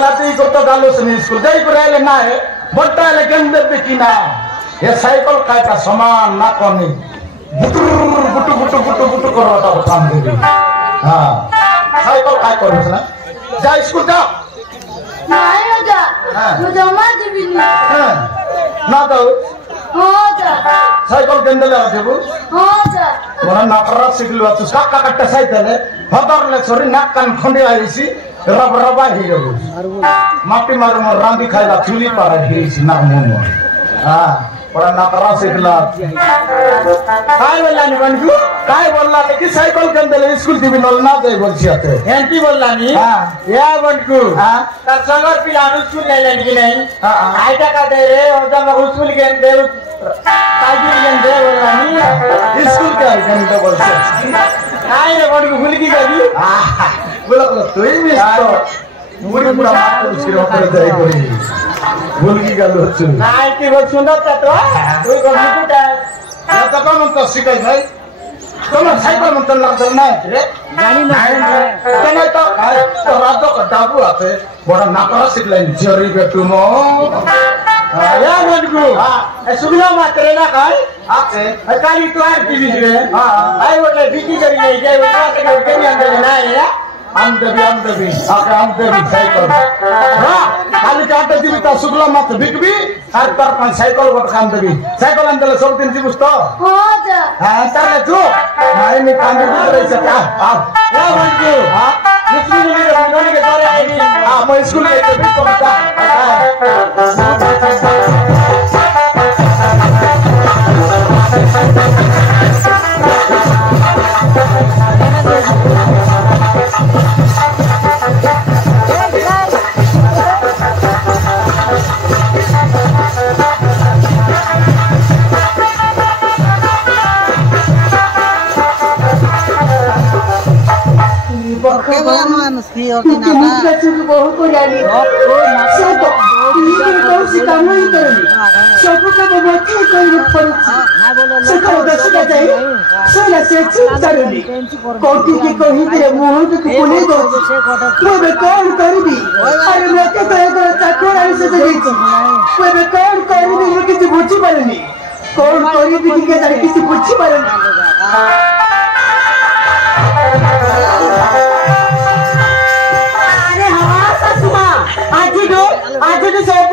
लाती को तो डालो से स्कूल जाई को रहले ना है बट्टा ले गेंदे पे की ना ये साइकिल काय का सामान ना कोनी बुटू बुटू बुटू बुटू करो ता काम दे हां साइकिल काय करू ना जा स्कूल जा नहीं जा मुझे मत दिबी हां ना दो हो जा साइकिल गेंदे ले देबू हो जा मोरा नाकरा सिकलवा तू काका कट्टा साइकिल हदर ले छोरी नाक कान खंडे आईसी रब रबा हिरो माटी मारू मोर रांदी खाइला चुली पारा हिसी ना मोन हां पड़ा नाकरा सिकला काय बोलला नि बनगु काय बोलला कि साइकिल गेंदे स्कूल टीवी नल ना दे बोलछि आते एंटी बोलला नि हां या बनगु हां ता संगर पिलानु स्कूल ले लेन कि नहीं हां आइटा का दे रे और जब स्कूल गेंदे साइकिल गेंदे बोलला नि स्कूल के गेंदे बोलछि काय रे बनगु भूल की गई बोला तो ही मिस तो मुड़ी पूरा मार के उसके ऊपर जाई कोई भूल की गल होछ नाइ की वो सुंदर ता तो कोई को मुकुटा या तो कम तो सिखाई भाई तुम साइकिल में चल लग ना रे जानी नहीं तो रात को डाबू आते बड़ा नाकरा सिखलाई जरी बेटू मो या बनगु हां सुगला मात्रे ना काय आते काली तो आर टीवी रे हां आई वो बिकी करी नहीं जाए वो का के अंदर ना है हम देवी आके हम देवी साइकिल हां खाली काटे दिबी ता सुगला मत बिकबी आर पर पांच साइकिल को काम देबी साइकिल अंदर सब दिन जीबुस तो हो जा हां ताले जो नहीं में काम दे रही से आ या बनगु हां स्कूल में नोनी के सारे आई हां मैं स्कूल में भी तो बहुत को जानी सब ये को सिकानो ही करनी सब को बहुत कोई पड़ी से को दस का जाई सोला से चुप करनी कोटी की कोही दे मुंह के कोने दो मैं कौन करबी अरे मैं के तो चाकोर आई से देई मैं कौन करबी ये किसी बुझी पारनी कौन करबी के जाने किसी बुझी पारनी आज जो सब